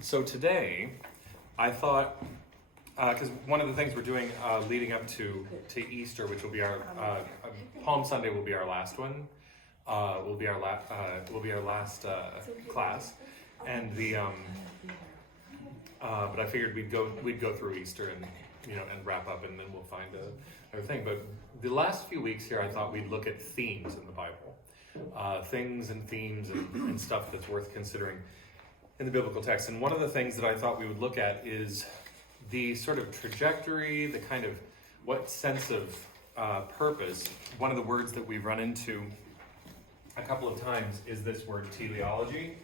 So today, I thought, because one of the things we're doing leading up to Easter, which will be our Palm Sunday, will be our last one. Will be our last class, and but I figured we'd go through Easter and wrap up, and then we'll find another thing. But the last few weeks here, I thought we'd look at themes in the Bible, things and themes and stuff that's worth considering in the biblical text. And one of the things that I thought we would look at is the sort of trajectory, the kind of what sense of purpose. One of the words that we've run into a couple of times is this word teleology.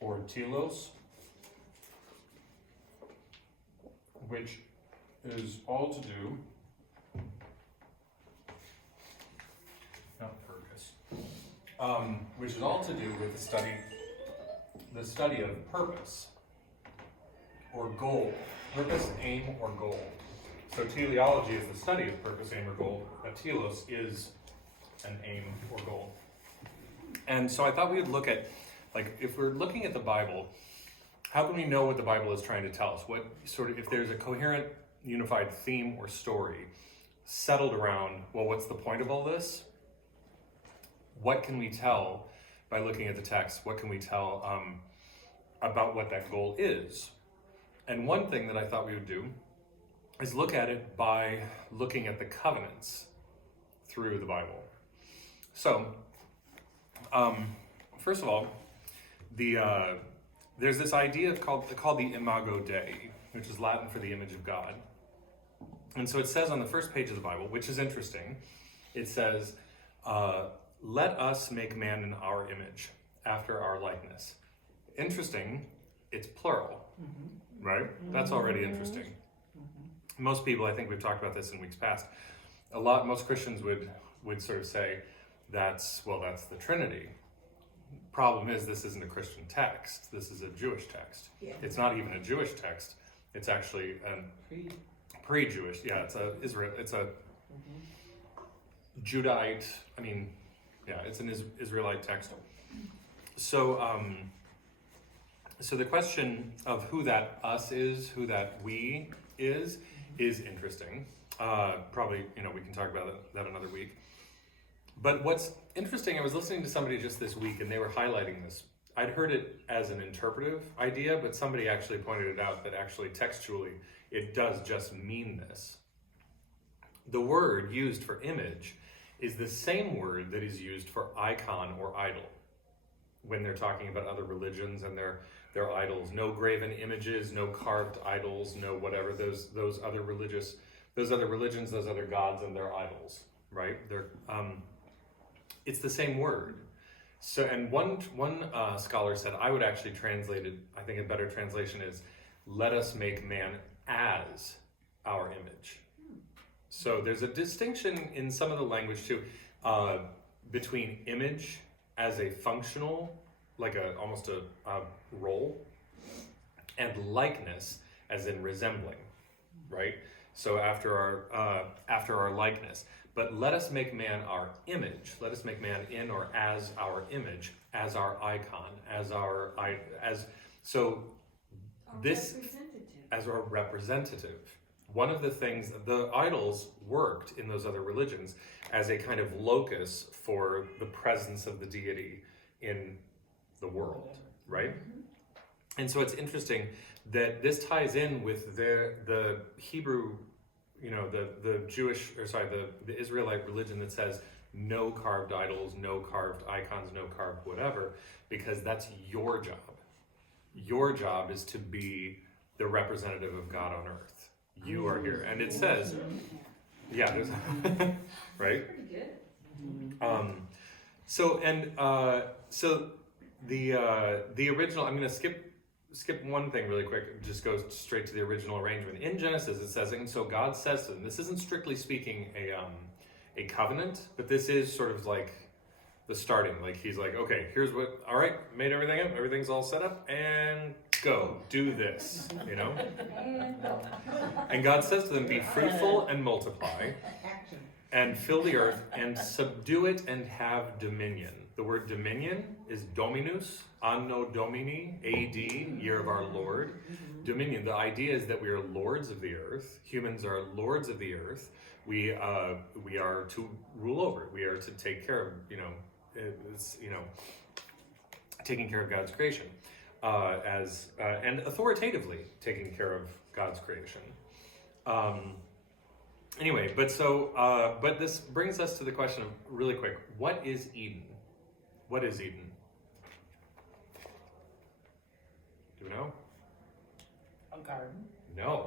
Or telos, which is all to do, not purpose, which is all to do with the study of purpose or goal, purpose, aim, or goal. So teleology is the study of purpose, aim, or goal. Telos is an aim or goal. And so I thought we would look at, like, if we're looking at the Bible, how can we know what the Bible is trying to tell us? What sort of, if there's a coherent, unified theme or story settled around, well, what's the point of all this? What can we tell by looking at the text? What can we tell about what that goal is? And one thing that I thought we would do is look at it by looking at the covenants through the Bible. So, first of all, there's this idea called the Imago Dei, which is Latin for the image of God. And so it says on the first page of the Bible, which is interesting, it says, let us make man in our image, after our likeness. Interesting, it's plural, right? That's already interesting. Most people, I think we've talked about this in weeks past, most Christians would sort of say, that's the Trinity. Problem is, this isn't a Christian text. This is a Jewish text. Yeah. It's not even a Jewish text. It's actually pre-Jewish. Yeah, it's a Judite. It's an Israelite text. So, so the question of who that us is, who that we is interesting. Probably, we can talk about that another week. But what's interesting, I was listening to somebody just this week, and they were highlighting this. I'd heard it as an interpretive idea, but somebody actually pointed it out that actually textually, it does just mean this. The word used for image is the same word that is used for icon or idol when they're talking about other religions and their idols. No graven images, no carved idols, no whatever, those other religions, those other gods and their idols, right? It's the same word. So, and one scholar said, I would actually translate it, I think a better translation is, let us make man as our image. So there's a distinction in some of the language too, between image as a functional, like almost a role, and likeness as in resembling, right? So after our likeness. But let us make man our image. Let us make man in or as our image, as our icon, as our representative. One of the things, the idols worked in those other religions as a kind of locus for the presence of the deity in the world, right? And so it's interesting that this ties in with the Hebrew, the Jewish, the Israelite religion that says no carved idols, no carved icons, no carved whatever, because that's your job. Your job is to be the representative of God on earth. You are here. And it says, there's, right? Pretty good. So the original, I'm going to skip one thing really quick. It just goes straight to the original arrangement. In Genesis, it says, and so God says to them, this isn't strictly speaking a covenant, but this is sort of like the starting. Like he's like, okay, here's what, all right, made everything up, everything's all set up, and go, do this, And God says to them, be fruitful and multiply. and fill the earth and subdue it and have dominion. The word dominion is Dominus, Anno Domini, AD, year of our Lord. Dominion, the idea is that we are lords of the earth. Humans are lords of the earth. We are to rule over it. We are to take care of, taking care of God's creation, and authoritatively taking care of God's creation. Anyway, but this brings us to the question of, really quick, what is Eden? What is Eden? Do we know? A garden. No.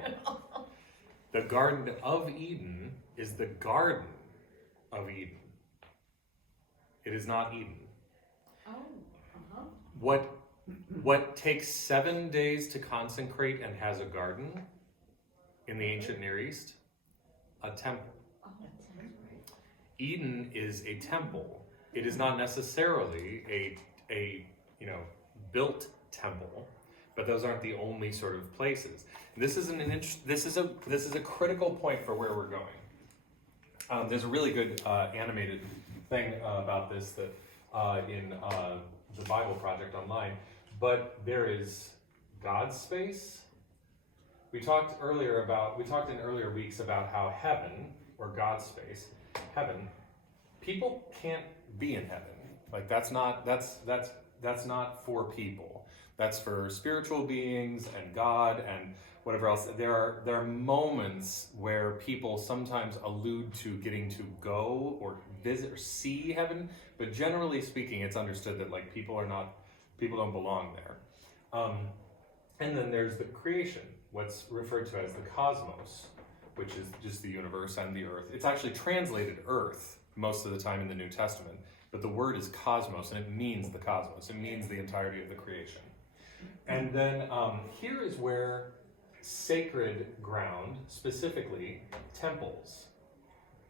The Garden of Eden is the Garden of Eden. It is not Eden. Oh, uh-huh. What takes 7 days to consecrate and has a garden in the ancient Near East? A temple. Oh, Eden is a temple. It is not necessarily a built temple, but those aren't the only sort of places. And this is a critical point for where we're going. There's a really good animated thing about this that in the Bible Project online. But there is God's space. We talked in earlier weeks about how heaven, or God's space, heaven, people can't be in heaven. Like that's not for people. That's for spiritual beings and God and whatever else. There are moments where people sometimes allude to getting to go or visit or see heaven, but generally speaking, it's understood that like people don't belong there. And then there's the creation, what's referred to as the cosmos, which is just the universe and the earth. It's actually translated earth most of the time in the New Testament, but the word is cosmos, and it means the cosmos. It means the entirety of the creation. And then here is where sacred ground, specifically temples,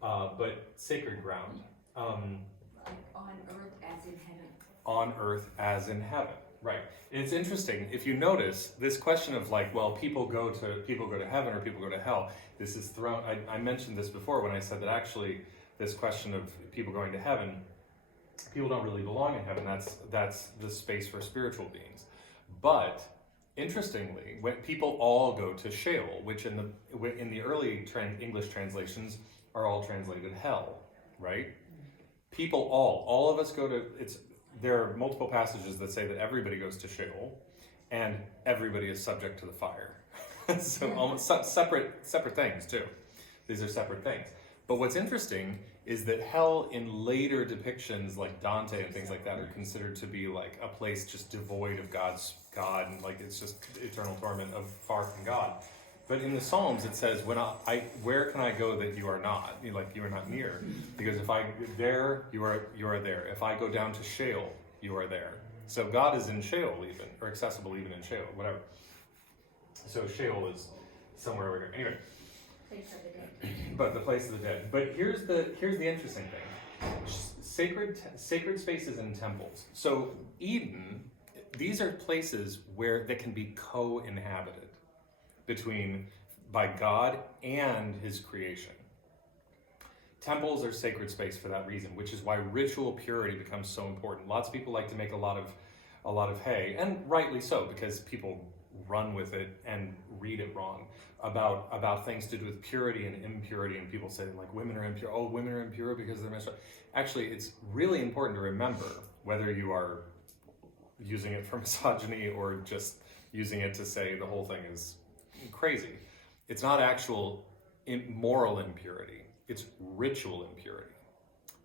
but sacred ground. like on earth as in heaven. On earth as in heaven, right? And it's interesting if you notice this question of like, well, people go to heaven or people go to hell. This is thrown. I mentioned this before when I said that actually this question of people going to heaven, people don't really belong in heaven. That's the space for spiritual beings. But interestingly, when people all go to Sheol, which in the early English translations are all translated hell, right? People all of us go to, there are multiple passages that say that everybody goes to Sheol and everybody is subject to the fire. So almost separate things too. These are separate things. But what's interesting is that hell in later depictions like Dante and things like that are considered to be like a place just devoid of God, and like it's just eternal torment of far from God. But in the Psalms it says, where can I go that you are not? You are not near. Because if I there, you are there. If I go down to Sheol, you are there. So God is in Sheol even, or accessible even in Sheol, whatever. So Sheol is somewhere over here. Anyway. Place of the dead. But the place of the dead. But here's the interesting thing. Sacred spaces and temples. So Eden, these are places that can be co-inhabited by God and his creation. Temples are sacred space for that reason, which is why ritual purity becomes so important. Lots of people like to make a lot of hay, and rightly so, because people run with it and read it wrong about things to do with purity and impurity, and people say like women are impure. Oh, women are impure because they're menstruating. Actually, it's really important to remember, whether you are using it for misogyny or just using it to say the whole thing is crazy. It's not actual moral impurity. It's ritual impurity.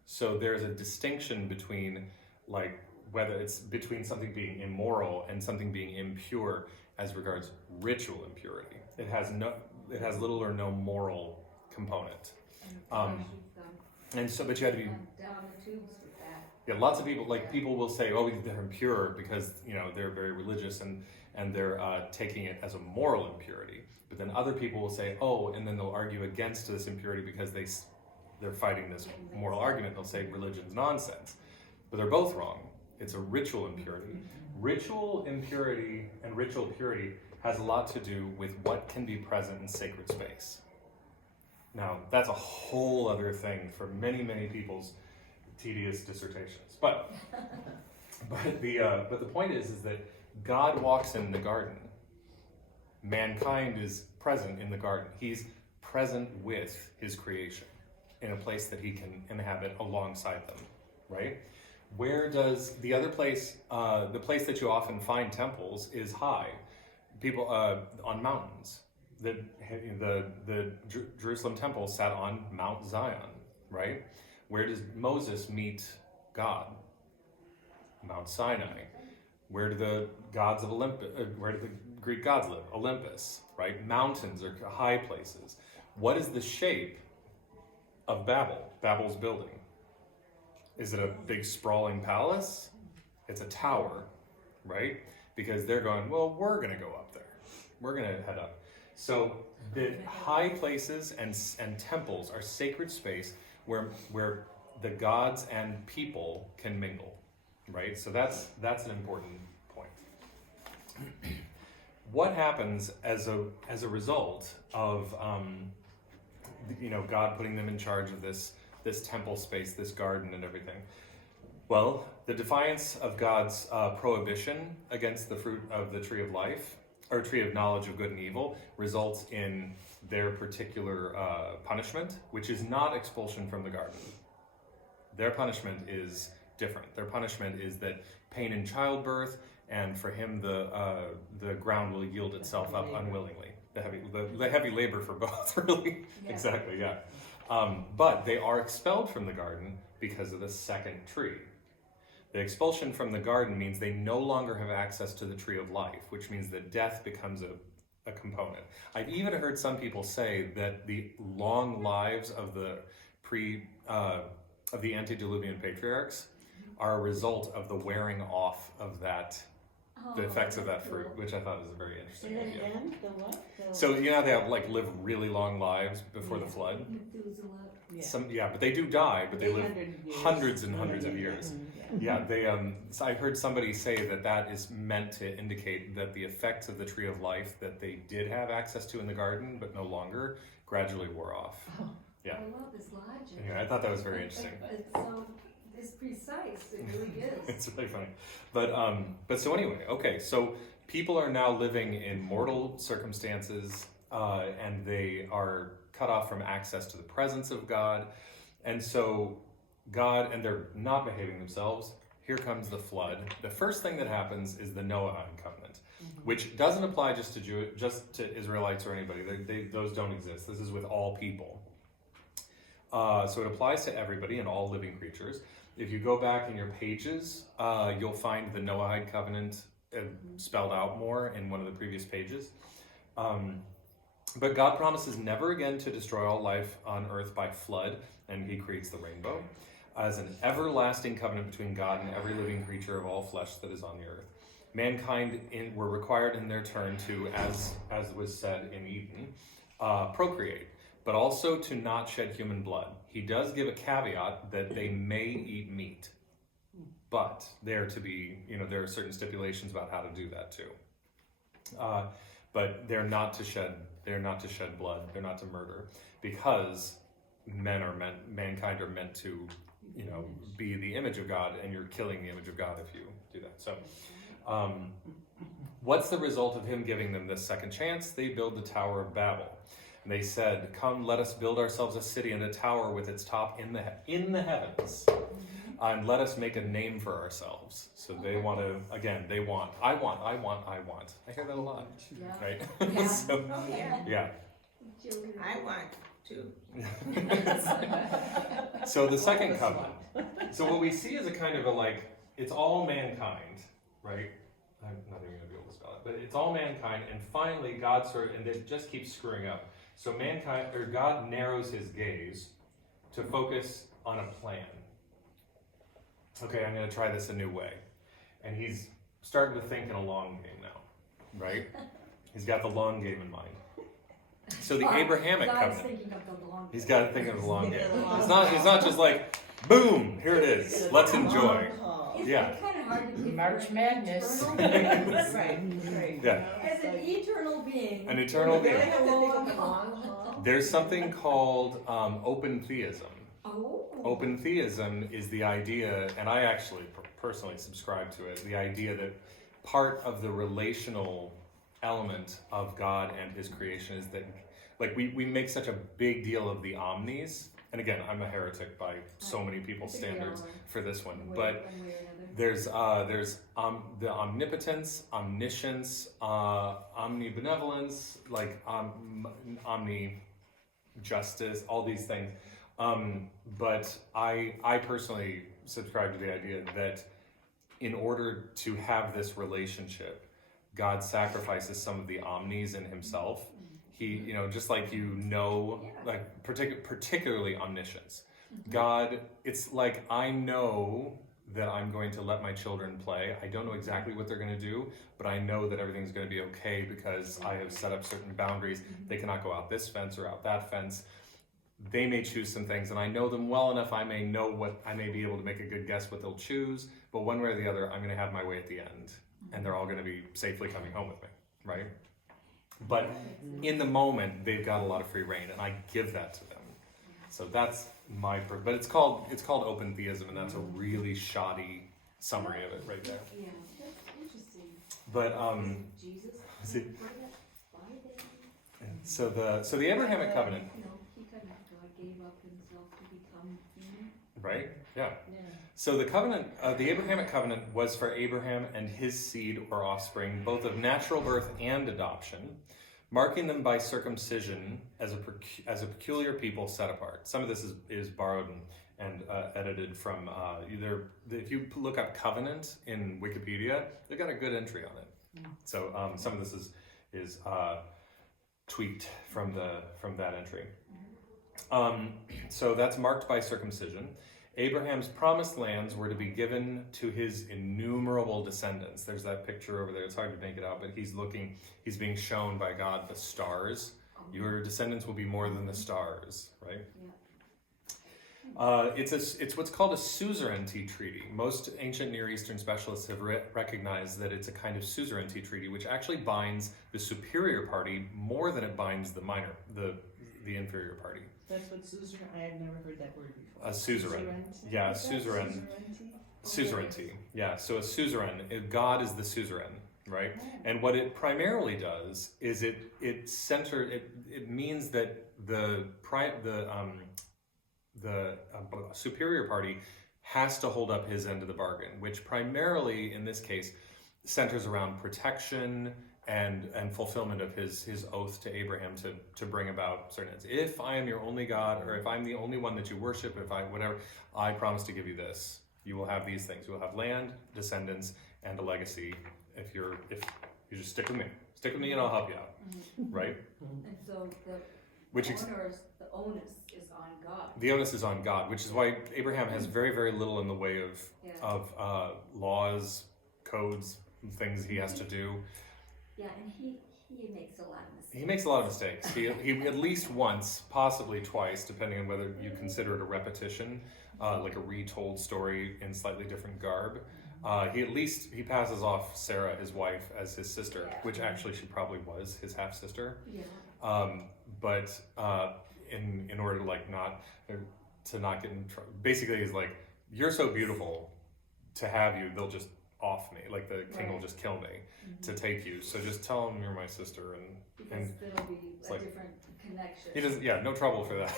So there's a distinction between whether it's between something being immoral and something being impure as regards ritual impurity. It has little or no moral component. And so, but you have to be down the tubes with that. Yeah, lots of people will say, oh, they're impure because they're very religious and they're taking it as a moral impurity. But then other people will say, oh, and then they'll argue against this impurity because they're fighting this moral argument. They'll say religion's nonsense, but they're both wrong. It's a ritual impurity. Ritual impurity and ritual purity has a lot to do with what can be present in sacred space. Now, that's a whole other thing for many, many people's tedious dissertations. But the point is that God walks in the garden. Mankind is present in the garden. He's present with his creation in a place that he can inhabit alongside them, right? Where does the other place, the place that you often find temples is high. People on mountains. The Jerusalem temple sat on Mount Zion, right? Where does Moses meet God? Mount Sinai. Where do the gods of Olympus, where do the Greek gods live? Olympus, right? Mountains are high places. What is the shape of Babel? Babel's building. Is it a big sprawling palace? It's a tower, right? Because they're going, well, we're going to go up there. We're going to head up. So the high places and temples are sacred space where the gods and people can mingle, right? So that's an important point. What happens as a result of God putting them in charge of this temple space, this garden and everything? Well, the defiance of God's prohibition against the fruit of the tree of life, or tree of knowledge of good and evil, results in their particular punishment, which is not expulsion from the garden. Their punishment is different. Their punishment is that pain in childbirth, and for him the ground will yield itself up unwillingly. The heavy labor for both, really. Yeah. Exactly, yeah. But they are expelled from the garden because of the second tree. The expulsion from the garden means they no longer have access to the tree of life, which means that death becomes a component. I've even heard some people say that the long lives of the antediluvian patriarchs are a result of the wearing off of the effects of that fruit, which I thought was a very interesting idea. And the what? So you know they have live really long lives before the flood. But they do die, but they live hundreds and hundreds of years. Yeah, they. So I heard somebody say that is meant to indicate that the effects of the tree of life that they did have access to in the garden, but no longer, gradually wore off. Oh, yeah. I love this logic. Anyway, I thought that was very interesting. It's precise. It really is. It's really funny, but so anyway, okay. So people are now living in mortal circumstances, and they are cut off from access to the presence of God, and so God, and they're not behaving themselves. Here comes the flood. The first thing that happens is the Noahide covenant, which doesn't apply just to Israelites or anybody. Those don't exist. This is with all people. So it applies to everybody and all living creatures. If you go back in your pages, you'll find the Noahide covenant spelled out more in one of the previous pages. But God promises never again to destroy all life on earth by flood, and he creates the rainbow as an everlasting covenant between God and every living creature of all flesh that is on the earth. Mankind were required in their turn to, as was said in Eden, procreate, but also to not shed human blood. He does give a caveat that they may eat meat, but there are certain stipulations about how to do that too. But they're not to shed blood. They're not to murder, because mankind are meant to, be the image of God, and you're killing the image of God if you do that. So, what's the result of him giving them this second chance? They build the Tower of Babel. And they said, "Come, let us build ourselves a city and a tower with its top in the heavens, and let us make a name for ourselves." So they want to, again, I want. I hear that a lot, right? Yeah. So, yeah. I want to. So the second covenant. So what we see is a kind of it's all mankind, right? I'm not even going to be able to spell it, but it's all mankind, and finally God and it just keeps screwing up. So God narrows his gaze to focus on a plan. Okay, I'm going to try this a new way. And he's starting to think in a long game now, right? He's got the long game in mind. So the Abrahamic covenant. He's got to think of the long game. It's not just like, boom, here it is. Let's enjoy. Yeah. It's kind of hard to keep March an Madness. eternal Right, right. Yeah. As an eternal being. An eternal They being. have to think of the long haul. There's something called open theism. Oh. Open theism is the idea, and I actually personally subscribe to it, the idea that part of the relational element of God and his creation is that, like, we make such a big deal of the omnis, and again, I'm a heretic by so many people's standards for this one, but there's the omnipotence, omniscience, omnibenevolence, like omni justice, all these things. But I personally subscribe to the idea that in order to have this relationship, God sacrifices some of the omnis in himself. He, just like like particularly omniscience. God, it's like I know that I'm going to let my children play. I don't know exactly what they're going to do, but I know that everything's going to be okay because I have set up certain boundaries. They cannot go out this fence or out that fence. They may choose some things, and I know them well enough. I may be able to make a good guess what they'll choose, but one way or the other, I'm going to have my way at the end, and they're all going to be safely coming home with me, right? But in the moment, they've got a lot of free reign, and I give that to them. So that's but it's called open theism, and that's a really shoddy summary of it right there. Yeah, that's interesting. But Jesus. so the Abrahamic covenant, He kind of God gave up himself to become human. right? Yeah. Yeah. So the covenant, the Abrahamic covenant, was for Abraham and his seed or offspring, both of natural birth and adoption, marking them by circumcision as a peculiar people set apart. Some of this is borrowed and edited from either. If you look up covenant in Wikipedia, they've got a good entry on it. So some of this is tweaked from that entry. So that's marked by circumcision. Abraham's promised lands were to be given to his innumerable descendants. There's that picture over there. It's hard to make it out, but he's being shown by God the stars. Your descendants will be more than the stars, right? Yeah. It's what's called a suzerainty treaty. Most ancient Near Eastern specialists have recognized that it's a kind of suzerainty treaty, which actually binds the superior party more than it binds the inferior party. That's what suzerain. I had never heard that word before. A suzerain. Suzerainty? Yeah, Is that suzerain. Suzerainty. Suzerainty. Yeah, so a suzerain. God is the suzerain, right? And what it primarily does is it means that the superior party has to hold up his end of the bargain, which primarily in this case centers around protection and fulfillment of his oath to Abraham to bring about certain ends. If I am your only God, or if I'm the only one that you worship, I promise to give you this. You will have these things. You will have land, descendants, and a legacy. If you just stick with me, and I'll help you out, right? And so the onus is on God. The onus is on God, which is why Abraham has very, very little in the way of laws, codes, things he has to do. Yeah, and he makes a lot of mistakes. He makes a lot of mistakes. He at least once, possibly twice, depending on whether you consider it a repetition, like a retold story in slightly different garb. He passes off Sarah, his wife, as his sister, which actually she probably was his half sister. Yeah. But in order to not get in trouble, basically he's like, you're so beautiful, to have you, they'll just off me, like the king will just kill me to take you. So just tell him you're my sister, Because there'll be a different connection. He doesn't. No trouble for that.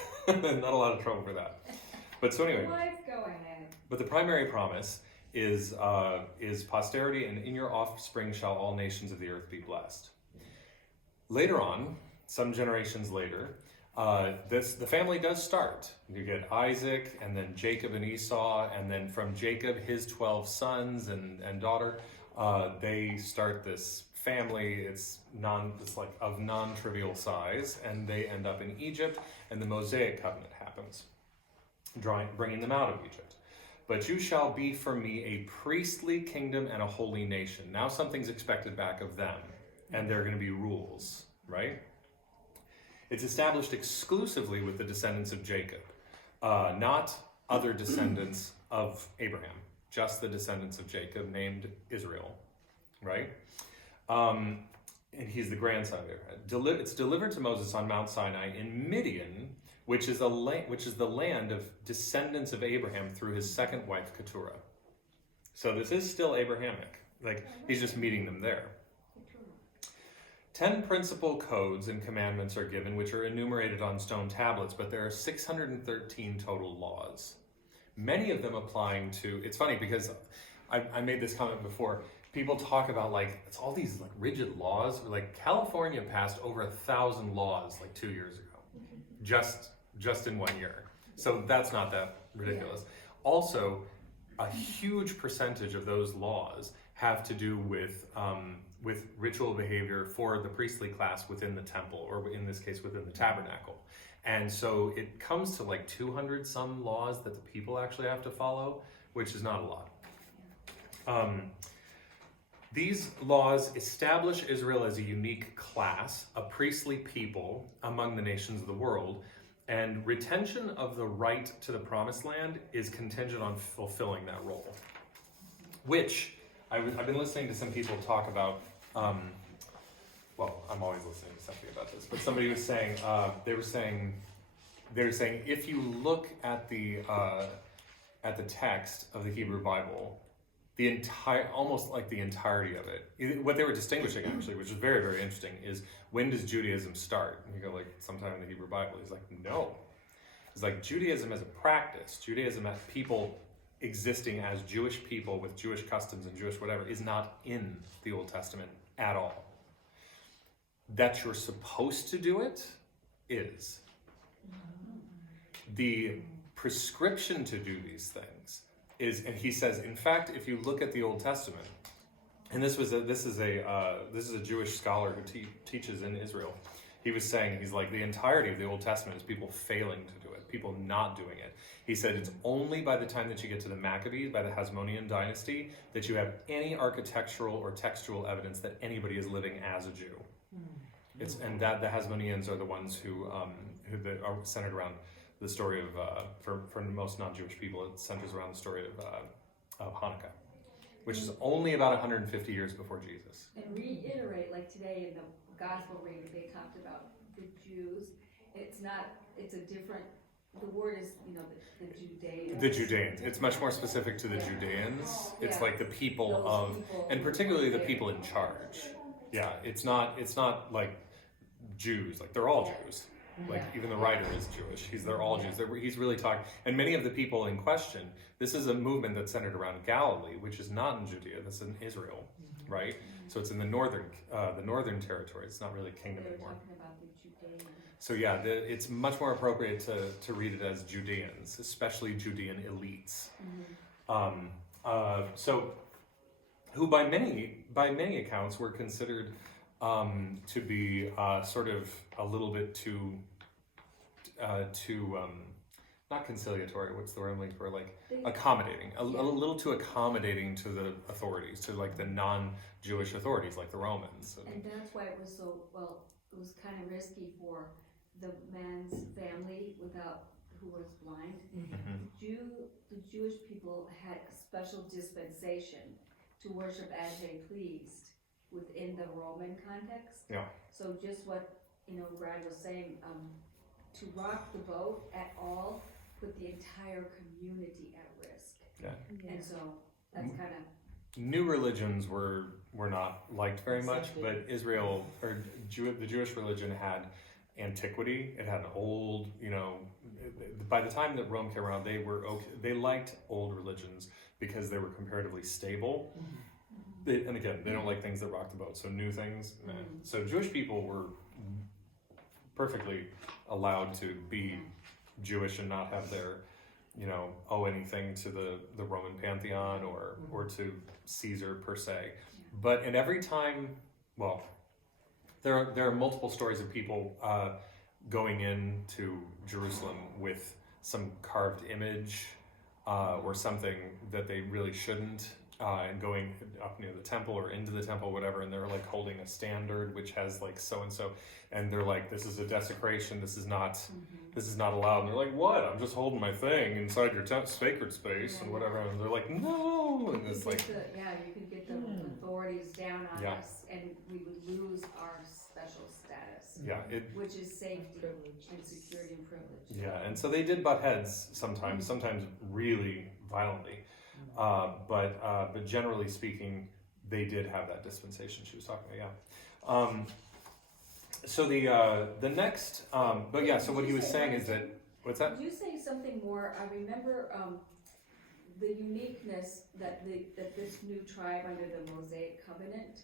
Not a lot of trouble for that. But so anyway. Life go ahead. But the primary promise is posterity, and in your offspring shall all nations of the earth be blessed. Later on, some generations later, the family does start. You get Isaac, and then Jacob and Esau, and then from Jacob his 12 sons and daughter. They start this family. It's like of non-trivial size, and they end up in Egypt, and the Mosaic covenant happens, bringing them out of Egypt. But you shall be for me a priestly kingdom and a holy nation. Now something's expected back of them, and there are going to be rules, right? It's established exclusively with the descendants of Jacob, not other descendants of Abraham. just the descendants of Jacob, named Israel, right? And he's the grandson of Abraham. It's delivered to Moses on Mount Sinai in Midian, which is the land of descendants of Abraham through his second wife Keturah. So this is still Abrahamic. Like, he's just meeting them there. 10 principal codes and commandments are given, which are enumerated on stone tablets, but there are 613 total laws. Many of them applying to, it's funny because I made this comment before, people talk about like, it's all these like rigid laws. Like California passed over 1,000 laws like 2 years ago, just in 1 year. So that's not that ridiculous. Yeah. Also, a huge percentage of those laws have to do with ritual behavior for the priestly class within the temple, or in this case, within the tabernacle. And so it comes to like 200 some laws that the people actually have to follow, which is not a lot. These laws establish Israel as a unique class, a priestly people among the nations of the world, and retention of the right to the promised land is contingent on fulfilling that role. Which, I've been listening to some people talk about, well, I'm always listening to something about this, but somebody was saying, they were saying if you look at the text of the Hebrew Bible, almost like the entirety of it, what they were distinguishing actually, which is very, very interesting, is when does Judaism start? And you go like, sometime in the Hebrew Bible. He's like, no. It's like Judaism as a practice, Judaism as people existing as Jewish people with Jewish customs and Jewish whatever is not in the Old Testament at all. That you're supposed to do it is. The prescription to do these things is, and he says, in fact, if you look at the Old Testament, and this is a Jewish scholar who teaches in Israel. He was saying, he's like, the entirety of the Old Testament is people failing to do it, people not doing it. He said it's only by the time that you get to the Maccabees, by the Hasmonean dynasty, that you have any architectural or textual evidence that anybody is living as a Jew. And that the Hasmoneans are the ones who are centered around the story of, for most non-Jewish people, it centers around the story of Hanukkah, which is only about 150 years before Jesus. And reiterate, like today in the gospel reading, they talked about the Jews. It's a different, the word is, the Judeans. The Judeans. It's much more specific to the Judeans. It's like the people and particularly the people in charge. Yeah, it's not like Jews, like they're all Jews. Like even the writer is Jewish. They're all Jews. He's really talking, and many of the people in question, this is a movement that's centered around Galilee, which is not in Judea. That's in Israel, right? So it's in the northern territory. It's not really a kingdom anymore. Talking about the Judeans. So yeah, it's much more appropriate to read it as Judeans, especially Judean elites. So who by many accounts were considered to be sort of a little bit too not conciliatory. What's the word I'm looking for? Like accommodating, a little too accommodating to the authorities, to like the non-Jewish authorities, like the Romans. And that's why it was it was kind of risky for the man's family who was blind. The Jewish people had a special dispensation to worship as they pleased within the Roman context. Yeah. So just what Brad was saying, to rock the boat at all put the entire community at risk. Yeah. And so that's kind of new religions were not liked very much, but Israel or the Jewish religion had antiquity. It had an old, by the time that Rome came around, they liked old religions because they were comparatively stable. And again, they don't like things that rock the boat. So new things. So Jewish people were perfectly allowed to be Jewish and not have their, owe anything to the Roman pantheon or to Caesar per se. But in every time, there are multiple stories of people going into Jerusalem with some carved image or something that they really shouldn't. and going up near the temple or into the temple, whatever, and they're like holding a standard which has like so and so, and they're like, "This is a desecration. This is not allowed." And they're like, "What? I'm just holding my thing inside your sacred space and whatever." And they're like, "No!" And it's like, you could get the authorities down on us, and we would lose our special status, which is safety and security and privilege. Yeah, and so they did butt heads sometimes really violently. But generally speaking, they did have that dispensation she was talking about. So the next, but yeah. So what he was saying is that, what's that? Did you say something more? I remember the uniqueness that this new tribe under the Mosaic covenant.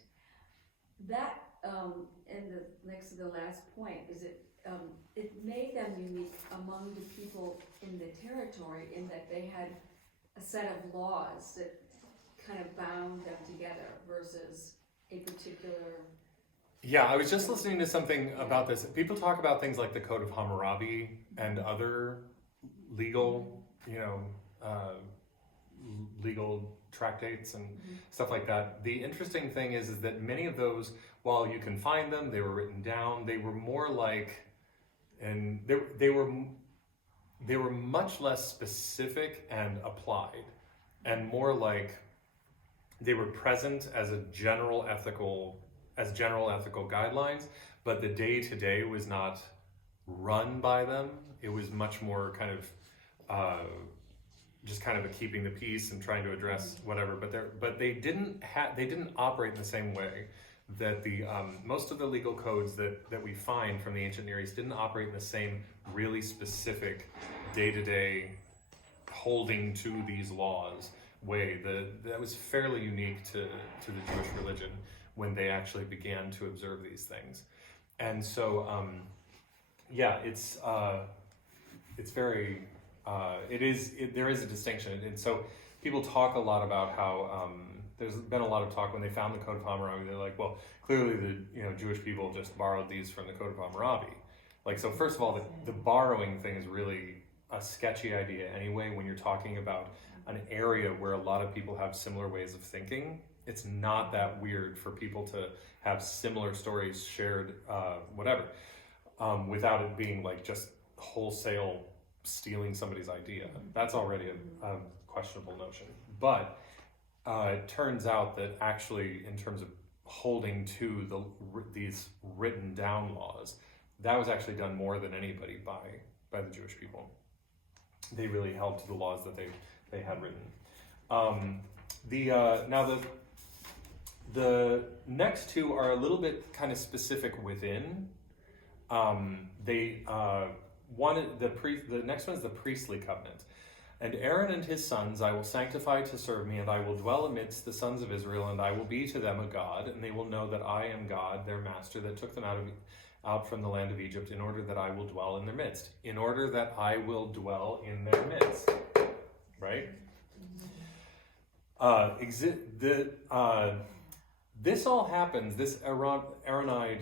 That and the next to the last point is it made them unique among the people in the territory in that they had a set of laws that kind of bound them together versus a particular. Yeah, I was just listening to something about this. People talk about things like the Code of Hammurabi and other legal, legal tractates and stuff like that. The interesting thing is that many of those, while you can find them, they were written down. They were more like, and they were much less specific and applied, and more like they were present as general ethical guidelines, but the day-to-day was not run by them. It was much more kind of just kind of a keeping the peace and trying to address whatever. But they didn't operate in the same way that the most of the legal codes that we find from the ancient Near East didn't operate in the same really specific day-to-day holding to these laws way. That was fairly unique to the Jewish religion when they actually began to observe these things. And so it's very there is a distinction. And so people talk a lot about how there's been a lot of talk when they found the Code of Hammurabi. They're like, well, clearly the Jewish people just borrowed these from the Code of Hammurabi. Like, so first of all, the borrowing thing is really a sketchy idea anyway. When you're talking about an area where a lot of people have similar ways of thinking, it's not that weird for people to have similar stories shared, without it being like just wholesale stealing somebody's idea. That's already a questionable notion. But it turns out that actually, in terms of holding to these written down laws, that was actually done more than anybody by the Jewish people. They really held to the laws that they had written. The next two are a little bit kind of specific within. The next one is the priestly covenant. And Aaron and his sons I will sanctify to serve me, and I will dwell amidst the sons of Israel, and I will be to them a God, and they will know that I am God, their master, that took them out from the land of Egypt, in order that I will dwell in their midst. In order that I will dwell in their midst. Right? This all happens, this Aaronide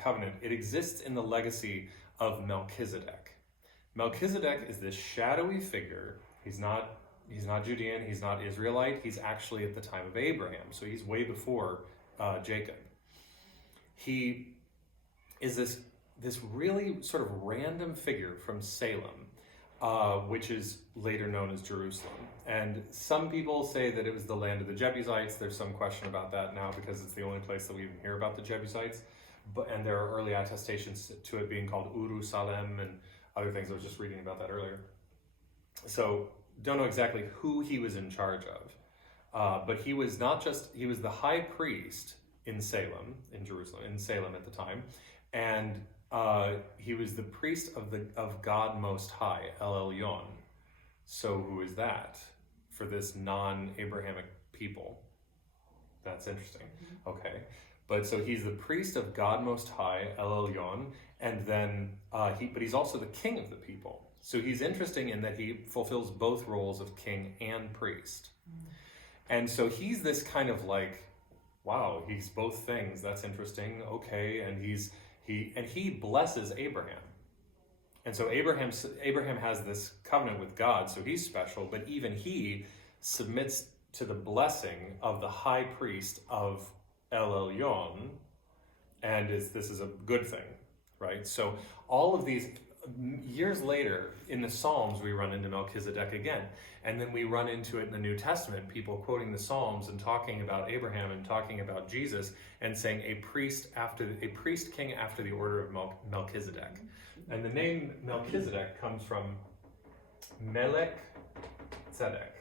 covenant, it exists in the legacy of Melchizedek. Melchizedek is this shadowy figure. He's not Judean, he's not Israelite, he's actually at the time of Abraham, so he's way before Jacob. He is this really sort of random figure from Salem, which is later known as Jerusalem. And some people say that it was the land of the Jebusites. There's some question about that now because it's the only place that we even hear about the Jebusites. And there are early attestations to it being called Uru Salem and other things. I was just reading about that earlier. So don't know exactly who he was in charge of. But he was the high priest in Salem, in Jerusalem, in Salem at the time. And he was the priest of God Most High, El Elyon. So who is that for this non-Abrahamic people? That's interesting. Okay. But so he's the priest of God Most High, El Elyon, and then but he's also the king of the people. So he's interesting in that he fulfills both roles of king and priest. And so he's this kind of like, wow, he's both things. That's interesting. Okay, and he blesses Abraham. And so Abraham has this covenant with God, so he's special, but even he submits to the blessing of the high priest of El Elyon, and this is a good thing, right? So all of these years later in the Psalms, we run into Melchizedek again, and then we run into it in the New Testament, people quoting the Psalms and talking about Abraham and talking about Jesus and saying a priest king after the order of Melchizedek. And the name Melchizedek comes from Melech Tzedek,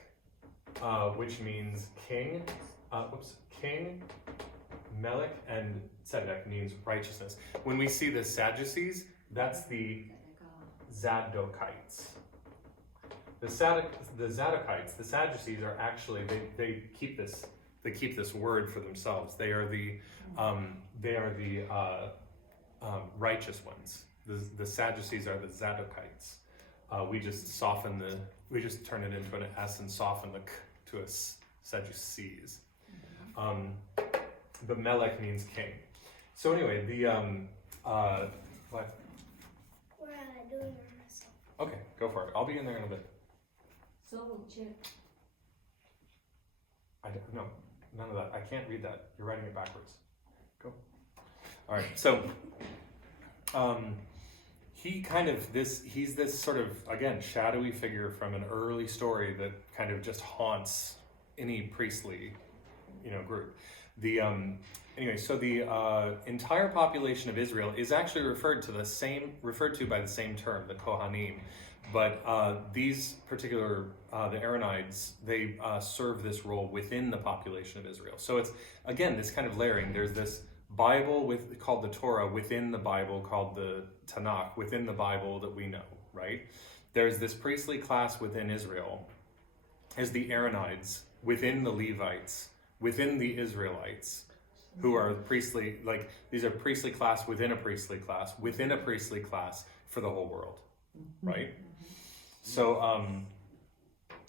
which means king. King. Melech, and Tzedek means righteousness. When we see the Sadducees, that's the Zadokites. The Zadokites, the Sadducees, are actually they keep this word for themselves. They are the righteous ones. The Sadducees are the Zadokites. We just turn it into an S and soften the K to a Sadducees. But Melech means king. So anyway, what? We're doing rehearsal. Okay, go for it. I'll be in there in a bit. So will Chip. No, none of that. I can't read that. You're writing it backwards. Go. All right. So, he's this sort of, again, shadowy figure from an early story that kind of just haunts any priestly, group. The entire population of Israel is actually referred to by the same term, the Kohanim. But these particular, the Aaronites, they serve this role within the population of Israel. So it's, again, this kind of layering. There's this Bible called the Torah within the Bible called the Tanakh, within the Bible that we know, right? There's this priestly class within Israel as the Aaronites, within the Levites, within the Israelites, who are priestly, these are priestly class within a priestly class for the whole world, right? So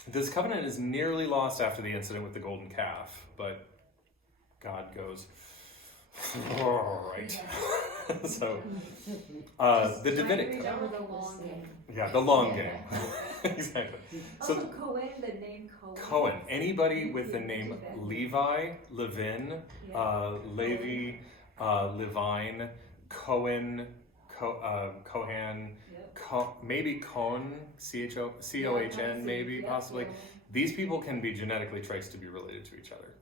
this covenant is nearly lost after the incident with the golden calf, but God goes, all right. So the Davidic covenant. The long game. Yeah, the long game. Exactly. So Cohen, the name Cohen. Cohen. Anybody with the name Levi, Levin, Levi, Levine, Cohen, Kohan, maybe Cohn, Cohn, maybe, possibly. These people can be genetically traced to be related to each other.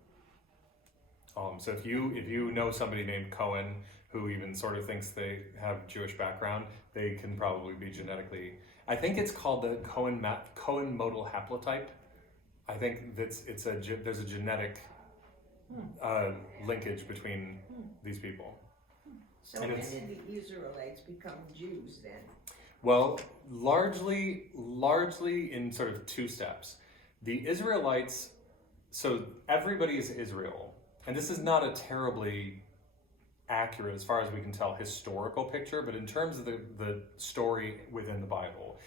So if you know somebody named Cohen who even sort of thinks they have Jewish background, they can probably be genetically. I think it's called the Cohen modal haplotype. I think there's a genetic linkage between these people. So when did the Israelites become Jews then? Well, largely in sort of two steps. The Israelites, so everybody is Israel, and this is not a terribly accurate, as far as we can tell, historical picture, but in terms of the story within the Bible,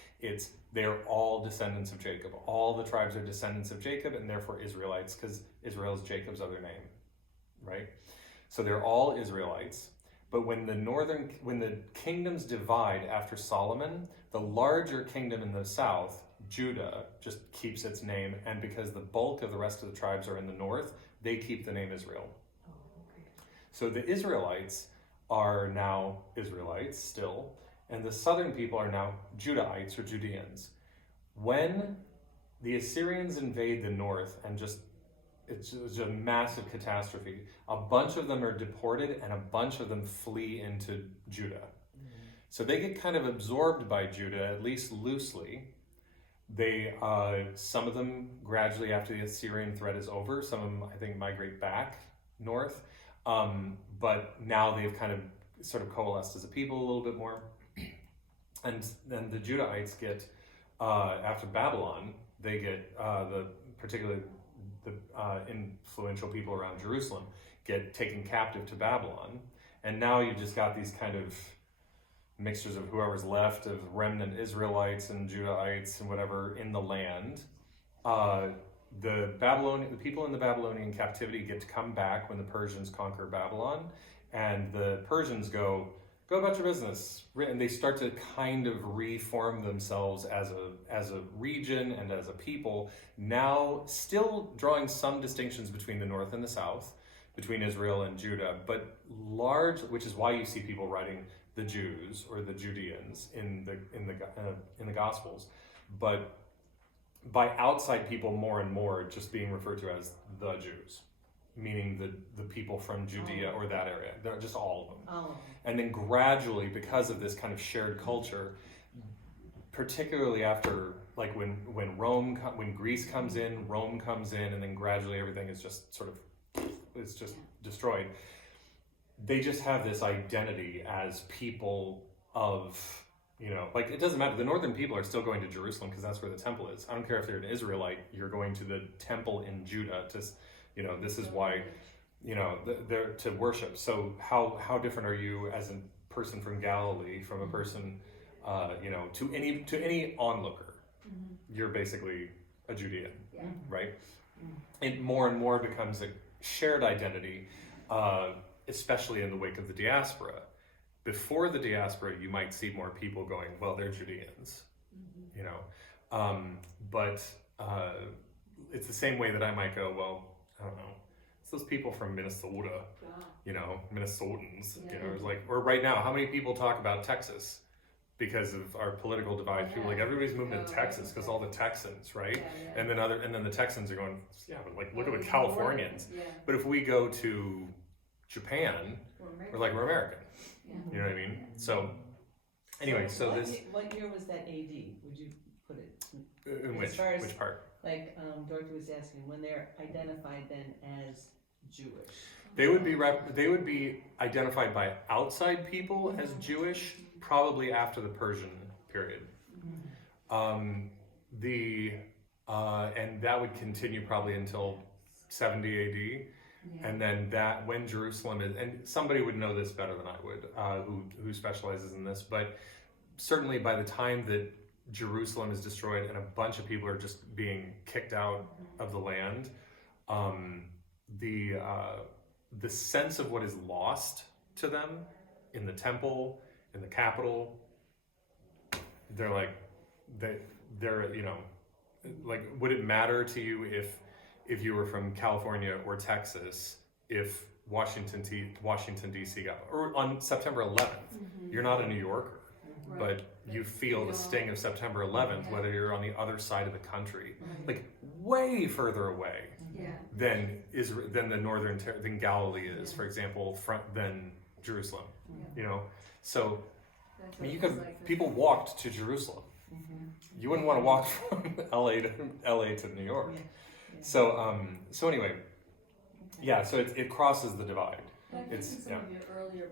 they're all descendants of Jacob. All the tribes are descendants of Jacob, and therefore Israelites, because Israel is Jacob's other name, right? So they're all Israelites. But when the kingdoms divide after Solomon, the larger kingdom in the south, Judah, just keeps its name, and because the bulk of the rest of the tribes are in the north, they keep the name Israel. So the Israelites are now Israelites still, and the southern people are now Judahites or Judeans. When the Assyrians invade the north and it's just a massive catastrophe, a bunch of them are deported and a bunch of them flee into Judah. Mm-hmm. So they get kind of absorbed by Judah, at least loosely. Some of them gradually, after the Assyrian threat is over, some of them I think migrate back north. But now they've kind of sort of coalesced as a people a little bit more. And then the Judahites get, after Babylon, they get particularly the influential people around Jerusalem get taken captive to Babylon. And now you've just got these kind of mixtures of whoever's left of remnant Israelites and Judahites and whatever in the land. The people in the Babylonian captivity get to come back when the Persians conquer Babylon, and the Persians go go about your business. And they start to kind of reform themselves as a region and as a people, now still drawing some distinctions between the north and the south, between Israel and Judah, but which is why you see people writing the Jews or the Judeans in the Gospels, but by outside people more and more just being referred to as the Jews, meaning the people from Judea or that area. They're just all of them. Oh, And then gradually, because of this kind of shared culture, particularly after like when Greece comes in, Rome comes in, and then gradually everything is just sort of destroyed. They just have this identity as people of, like it doesn't matter. The northern people are still going to Jerusalem because that's where the temple is. I don't care if you're an Israelite, you're going to the temple in Judah to, this is why, they're to worship. So how different are you as a person from Galilee from a person, to any onlooker? You're basically a Judean, right? It more and more becomes a shared identity, especially in the wake of the diaspora. Before the diaspora, you might see more people going, well, they're Judeans, but it's the same way that I might go, well, I don't know, it's those people from Minnesota, Minnesotans, it's like, or right now, how many people talk about Texas because of our political divide? People like, everybody's moving to Texas because all the Texans, right? And then the Texans are going, but like, look at the Californians. But if we go to Japan, we're like, we're American. You know what I mean? So, anyway, what year was that AD? Would you put it? In As far as- which part? Like Dorothy was asking, when they're identified then as Jewish. They would be identified by outside people as Jewish, probably after the Persian period. And that would continue probably until 70 AD. And then when Jerusalem is, and somebody would know this better than I would, who specializes in this, but certainly by the time that Jerusalem is destroyed and a bunch of people are just being kicked out of the land, the sense of what is lost to them in the temple, in the capital, they're like, like, would it matter to you if you were from California or Texas, if Washington D.C. got, or on September 11th, you're not a New Yorker, but you feel the sting of September 11th, whether you're on the other side of the country, like way further away than than Galilee is, for example, than Jerusalem, So, I mean, people walked to Jerusalem. You wouldn't want to walk from LA to New York. So anyway, so it crosses the divide. I think It's in some of your earlier,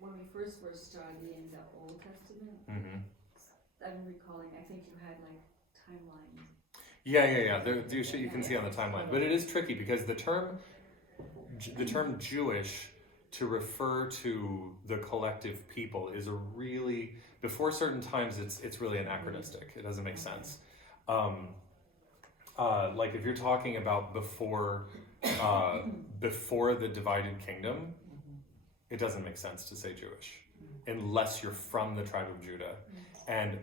when we first were studying the Old Testament, I'm recalling, I think you had like timelines. Yeah. You can see on the timeline, but it is tricky because the term Jewish to refer to the collective people is before certain times it's really anachronistic. It doesn't make sense. Like if you're talking about before the divided kingdom, it doesn't make sense to say Jewish unless you're from the tribe of Judah. And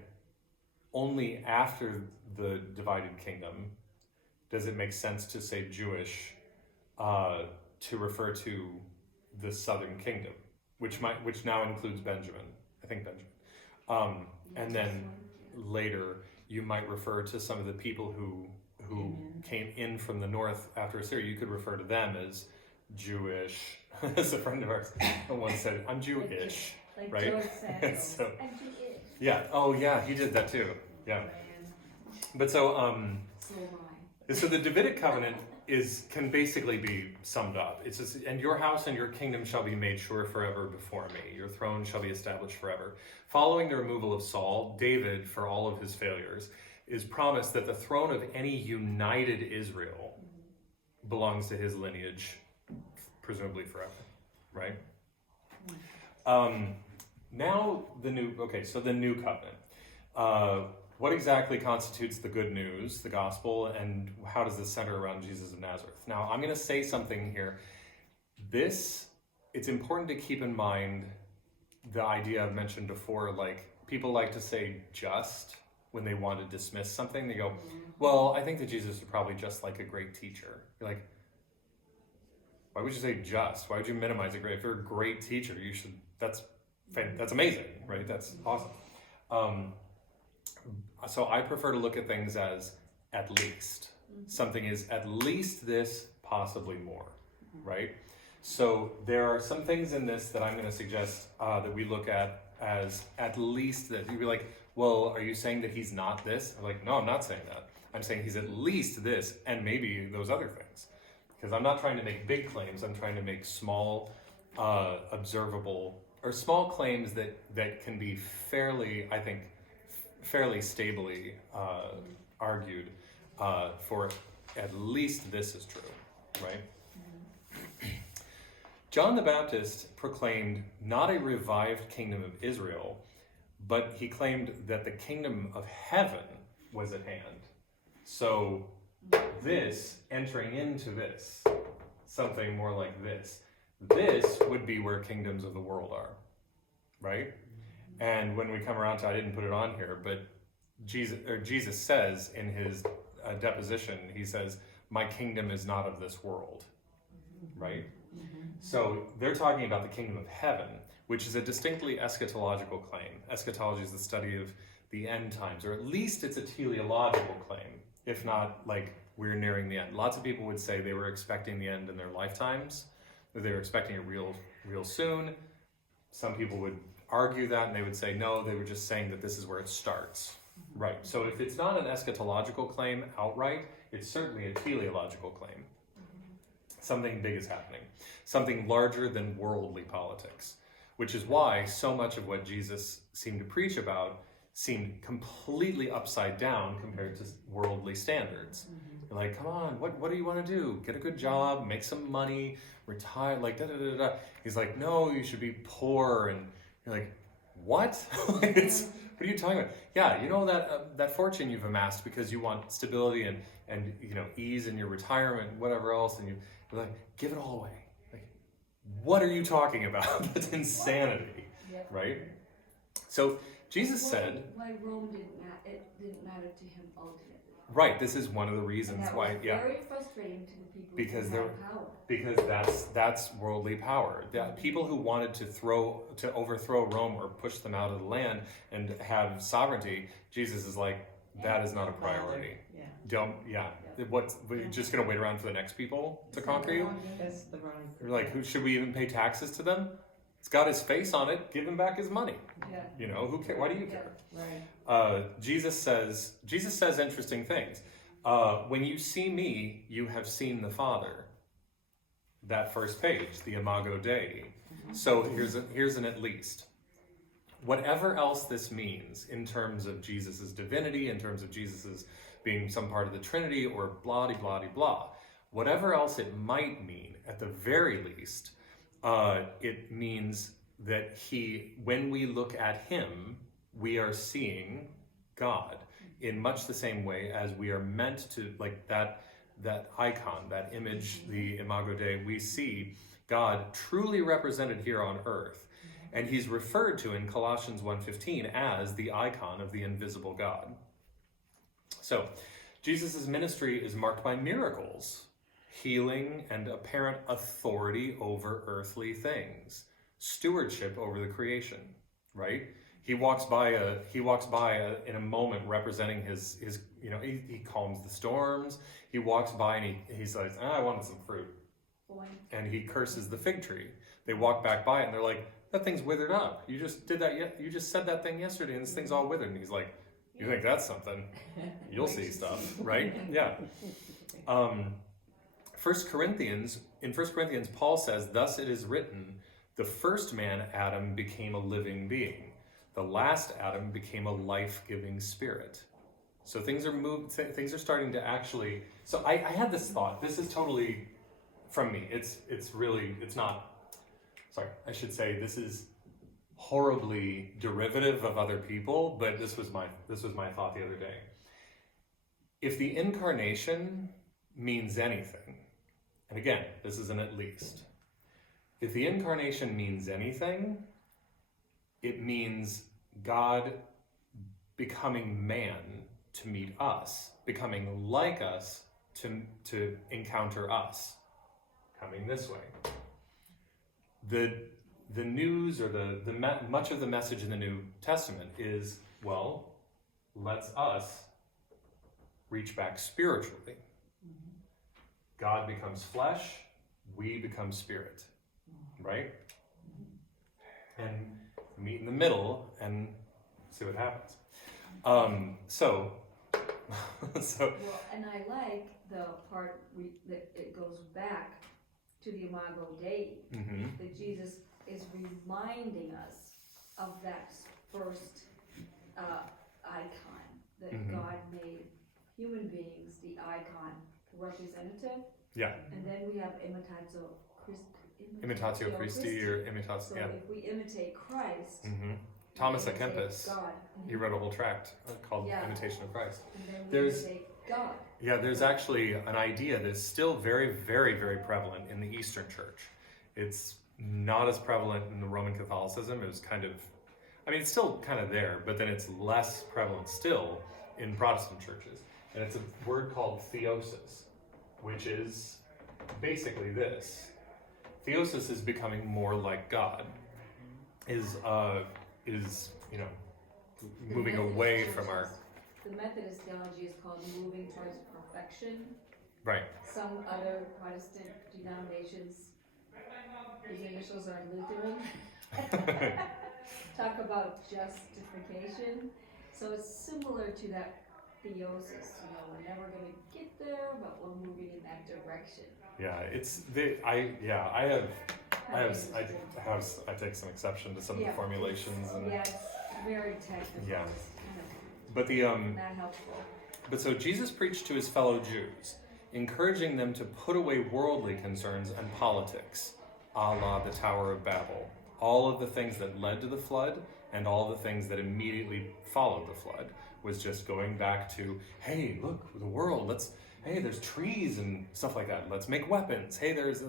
only after the divided kingdom does it make sense to say Jewish to refer to the southern kingdom, which now includes Benjamin. I think Benjamin. And then later you might refer to some of the people who came in from the north after Assyria. You could refer to them as Jewish. As a friend of ours once said, I'm Jewish, like right? George Sanders. So, I'm Jewish. yeah. Oh, yeah. He did that too. Yeah. But so So am I. so the Davidic covenant can basically be summed up. It's just, and your house and your kingdom shall be made sure forever before me. Your throne shall be established forever. Following the removal of Saul, David, for all of his failures, is promised that the throne of any united Israel belongs to his lineage, presumably forever, right? Now the new covenant. What exactly constitutes the good news, the gospel, and how does this center around Jesus of Nazareth? Now, I'm going to say something here. It's important to keep in mind the idea I've mentioned before, like people like to say just when they want to dismiss something. They go, well, I think that Jesus is probably just like a great teacher. You're like, why would you say just? Why would you minimize a great? If you're a great teacher, you should. That's amazing, right? That's awesome. So I prefer to look at things as at least. Something is at least this, possibly more, right? So there are some things in this that I'm going to suggest that we look at as at least this. You'd be like, well, are you saying that he's not this? I'm like, no, I'm not saying that. I'm saying he's at least this and maybe those other things. Because I'm not trying to make big claims. I'm trying to make small, observable, or small claims that can be fairly, I think, fairly stably argued for at least this is true, right? John the Baptist proclaimed not a revived kingdom of Israel, but he claimed that the kingdom of heaven was at hand. So this, entering into this, something more like this would be where kingdoms of the world are, right? And when we come around to, I didn't put it on here, but Jesus says in his deposition, he says, my kingdom is not of this world, right? So they're talking about the kingdom of heaven, which is a distinctly eschatological claim. Eschatology is the study of the end times, or at least it's a teleological claim, if not like we're nearing the end. Lots of people would say they were expecting the end in their lifetimes, or they were expecting it real soon. Some people would argue that and they would say, no, they were just saying that this is where it starts. Right, so if it's not an eschatological claim outright, it's certainly a teleological claim. Something big is happening. Something larger than worldly politics, which is why so much of what Jesus seemed to preach about seemed completely upside down compared to worldly standards. You're like, come on, what do you want to do? Get a good job, make some money, retire, like da-da-da-da. He's like, no, you should be poor. And you're like, what? What are you talking about? Yeah, you know that fortune you've amassed because you want stability and ease in your retirement, whatever else, and you're like, give it all away. Like, what are you talking about? That's insanity, right? So Jesus said, why Rome didn't matter to him ultimately. Right. This is one of the reasons And why. was very frustrating to the people Because who had power. Because that's worldly power. That people who wanted to overthrow Rome or push them out of the land and have sovereignty, Jesus is like, that is not a priority. We're just gonna wait around for the next people to conquer you? That's the wrong. You're like, should we even pay taxes to them? It's got his face on it. Give him back his money. Yeah. Who cares? Why do you care? Right. Jesus says interesting things. When you see me, you have seen the Father. That first page, the Imago Dei. So here's an at least. Whatever else this means in terms of Jesus's divinity, in terms of Jesus's being some part of the Trinity, or blah de blah de blah, whatever else it might mean, at the very least, it means that when we look at him, we are seeing God in much the same way as we are meant to, like that icon, that image, the Imago Dei, we see God truly represented here on earth. And he's referred to in Colossians 1:15 as the icon of the invisible God. So, Jesus' ministry is marked by miracles, healing, and apparent authority over earthly things, stewardship over the creation, right? He walks by in a moment representing his he calms the storms. He walks by and he's like, I wanted some fruit. Boy. And he curses the fig tree. They walk back by it and they're like, that thing's withered up. You just did that you just said that thing yesterday and this thing's all withered. And he's like, you think that's something? You'll see stuff, right? Yeah. 1 Corinthians, Paul says, thus it is written, the first man, Adam, became a living being. The last Adam became a life-giving spirit. So things are starting to actually, so I had this thought, this is totally from me. It's not, sorry, I should say this is horribly derivative of other people, but this was my thought the other day. If the incarnation means anything, and again, this is an at least, if the incarnation means anything, it means God becoming man to meet us, becoming like us to encounter us, coming this way. The news or much of the message in the New Testament is, well, let's us reach back spiritually. God becomes flesh, we become spirit, right? And meet in the middle and see what happens. So Well, and I like the part that it goes back to the Imago Dei, mhm, that Jesus is reminding us of that first icon, that Mhm. God made human beings the icon representative, yeah, and then we have imitatio Christi or imitatio, So yeah. if we imitate Christ, Mhm. Thomas we à imitate Kempis, God. he wrote a whole tract called Yeah. Imitation of Christ. And then we There's- imitate God. Yeah, there's actually an idea that's still very, very, very prevalent in the Eastern Church. It's not as prevalent in the Roman Catholicism. It was it's still kind of there, but then it's less prevalent still in Protestant churches. And it's a word called theosis, which is basically this. Theosis is becoming more like God, is moving away from our, The Methodist theology is called moving towards perfection. right. Some other Protestant denominations, whose initials are Lutheran, talk about justification. So it's similar to that theosis. We're never going to get there, but we're moving in that direction. Yeah, I take some exception to some of the formulations and Yeah, it's very technical. Yeah. It's kind of but the not helpful. but so Jesus preached to his fellow Jews, encouraging them to put away worldly concerns and politics, a la the Tower of Babel, all of the things that led to the flood and all the things that immediately followed the flood was just going back to, hey, look, the world, hey, there's trees and stuff like that. Let's make weapons. Hey, there's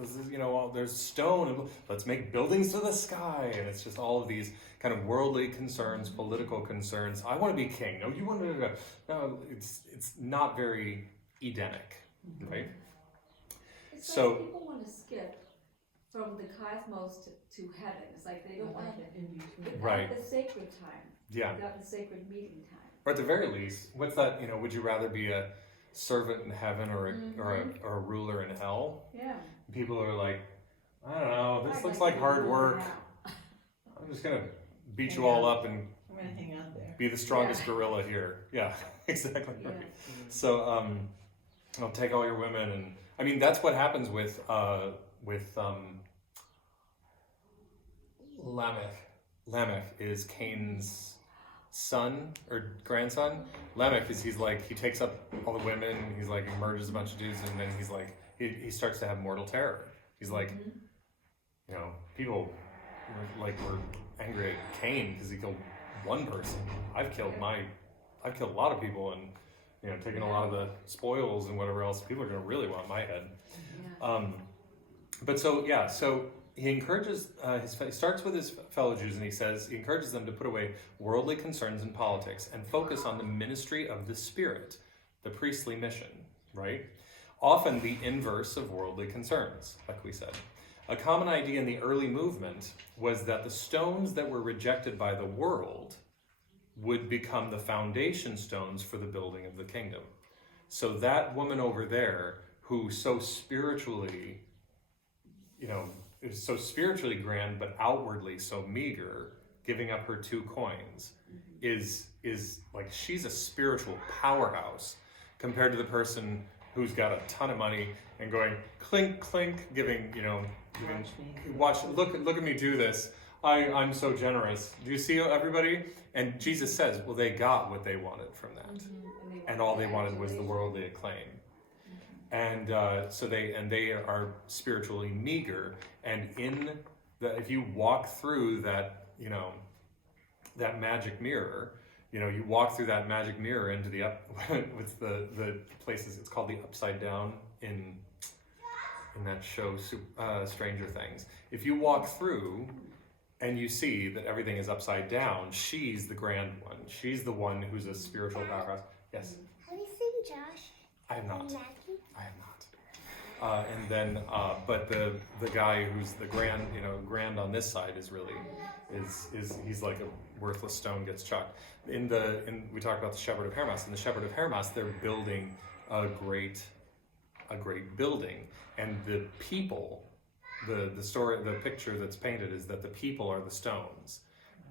stone, and let's make buildings to the sky. And it's just all of these kind of worldly concerns, political concerns. I want to be king. No, you want to. No, it's not very Edenic, right? It's So- like people want to skip from the cosmos to heaven. It's like they don't want to in between. without Right. the sacred time, Yeah. without the sacred meeting time. Or at the very least, what's that? Would you rather be a servant in heaven or a ruler in hell? Yeah. People are like, I don't know. This I'd looks to like be hard ruler work. now. I'm just gonna beat you all up and I'm gonna hang out there. be the strongest Yeah. gorilla here. Yeah, exactly. Yeah. Right. So I'll take all your women, and that's what happens with Lamech. Lamech is Cain's son or grandson. Lamech is he takes up all the women. He's like, he murders a bunch of dudes, and then he's like he starts to have mortal terror. He's like, people were angry at Cain because he killed one person. I've killed a lot of people and taken a lot of the spoils and whatever else. People are gonna really want my head. Yeah. So he encourages he starts with his fellow Jews and he encourages them to put away worldly concerns and politics and focus on the ministry of the Spirit, the priestly mission, right? Often the inverse of worldly concerns, like we said. A common idea in the early movement was that the stones that were rejected by the world would become the foundation stones for the building of the kingdom. So that woman over there who so spiritually, is so spiritually grand but outwardly so meager, giving up her 2 coins, is like, she's a spiritual powerhouse compared to the person who's got a ton of money and going clink clink, giving look at me do this. I'm so generous. Do you see everybody? And Jesus says, well, they got what they wanted from that, and all they wanted was the worldly acclaim. And so they are spiritually meager. And if you walk through that, that magic mirror, you walk through that magic mirror into the with the places. It's called the Upside Down in that show, Stranger Things. If you walk through, and you see that everything is upside down, she's the grand one. She's the one who's a spiritual powerhouse. Yes, Have you seen Josh I have not. and Maggie? I have not. And then, but the guy who's the grand on this side is really he's like a worthless stone gets chucked. We talked about the Shepherd of Hermas. In the Shepherd of Hermas, they're building a great building, and the people, the picture that's painted is that the people are the stones,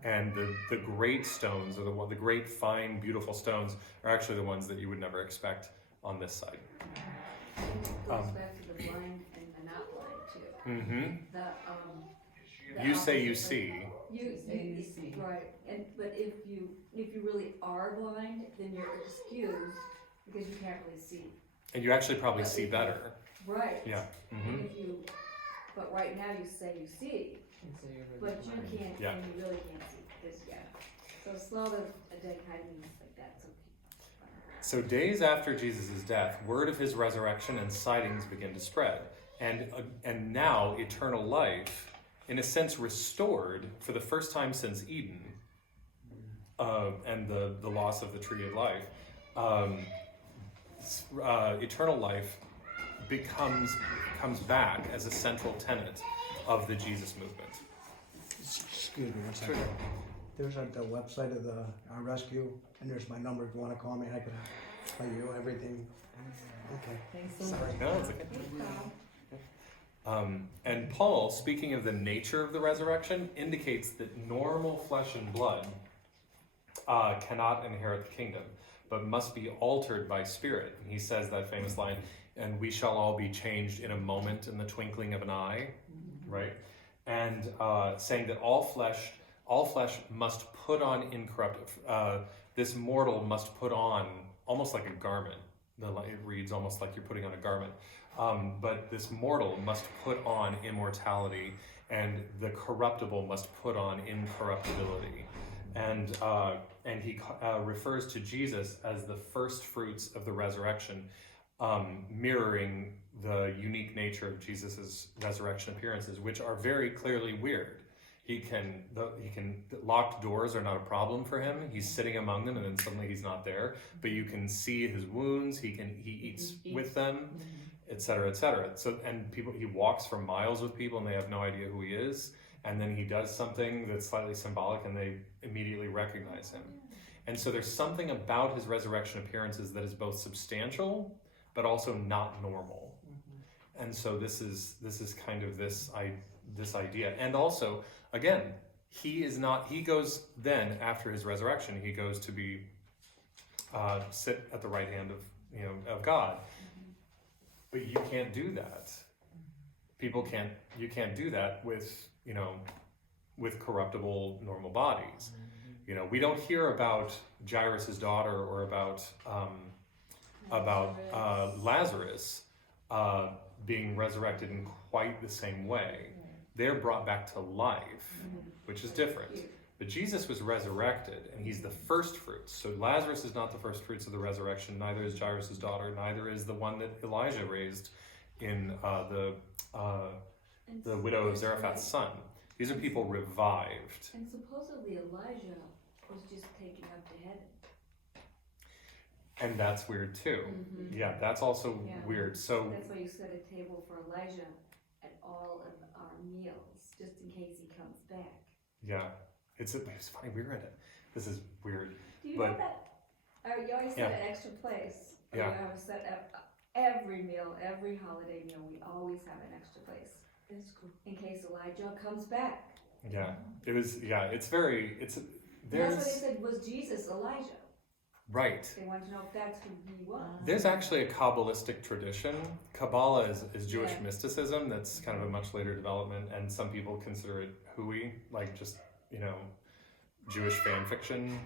and the great stones, or the great fine beautiful stones, are actually the ones that you would never expect on this side. It goes back to the blind and the not blind too. Mm-hmm. The You say you opposite. see. You see. right, but if you really are blind, then you're excused because you can't really see. And you actually probably see better. Right. Yeah. Mm-hmm. And but right now you say you see, And so you're really but you blind. can't, Yeah. and you really can't see. So it's a lot of dichotomies like that. So days after Jesus' death, word of his resurrection and sightings begin to spread. And now eternal life, in a sense restored for the first time since Eden, and the loss of the tree of life, eternal life comes back as a central tenet of the Jesus movement. Excuse me one second. There's the website of the rescue, and there's my number if you want to call me. I can tell you everything. Okay. Thanks so much. Sorry. No, it's okay. And Paul, speaking of the nature of the resurrection, indicates that normal flesh and blood cannot inherit the kingdom, but must be altered by spirit. And he says that famous line, and we shall all be changed in a moment, in the twinkling of an eye, right? And saying that all flesh must put on incorruptible. This mortal must put on almost like a garment. It reads almost like you're putting on a garment. But this mortal must put on immortality, and the corruptible must put on incorruptibility. And he refers to Jesus as the first fruits of the resurrection, mirroring the unique nature of Jesus's resurrection appearances, which are very clearly weird. Locked doors are not a problem for him. He's sitting among them, and then suddenly he's not there. But you can see his wounds. He eats with them, etc., etc. So, and he walks for miles with people, and they have no idea who he is. And then he does something that's slightly symbolic, and they immediately recognize him. And so there's something about his resurrection appearances that is both substantial, but also not normal. And so this is kind of this idea. And also, again, he goes then, after his resurrection, he goes to be sit at the right hand of God. But you can't do that. You can't do that with corruptible normal bodies. We don't hear about Jairus' daughter or about Lazarus being resurrected in quite the same way. They're brought back to life, which is different. But Jesus was resurrected, and he's the first fruits. So Lazarus is not the first fruits of the resurrection, neither is Jairus' daughter, neither is the one that Elijah raised in the widow of Zarephath's son. These are people revived. And supposedly Elijah was just taken up to heaven. And that's weird too. Yeah, that's also weird. So that's why you set a table for Elijah at all of our meals, just in case he comes back. yeah, it's funny. This is weird. Do you But- know that? You always set an extra place. Yeah. You always set up every meal, every holiday meal. We always have an extra place That's cool. in case Elijah comes back. Yeah, it was. Yeah, it's very. That's what they There's said was Jesus, Elijah. right. They want to know if that's who he was. There's actually a Kabbalistic tradition. Kabbalah is Jewish Yeah. mysticism that's kind of a much later development, and some people consider it hooey, like just, Jewish fan fiction,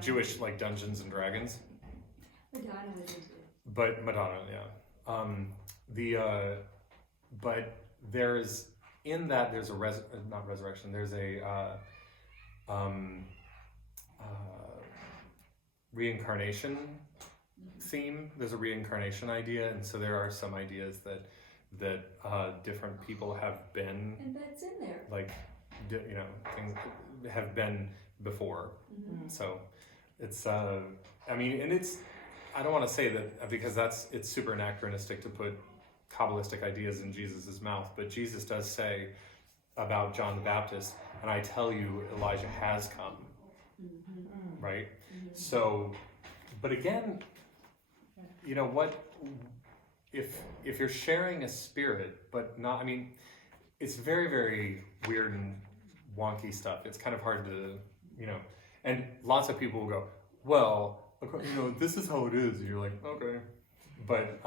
Jewish like Dungeons and Dragons. Madonna was into it. But Madonna, yeah. But there's a not resurrection. There's a reincarnation theme. There's a reincarnation idea, and so there are some ideas that different people have been And that's in there. like things have been before. Mhm. So it's I mean, and it's, I don't want to say that because it's super anachronistic to put Kabbalistic ideas in Jesus's mouth, but Jesus does say about John the Baptist, and I tell you, Elijah has come, Mhm. right? Mhm. So, but again, what if you're sharing a spirit, but not, I mean, it's very, very weird and wonky stuff. It's kind of hard to, and lots of people will go, well, this is how it is. And you're like, okay. But,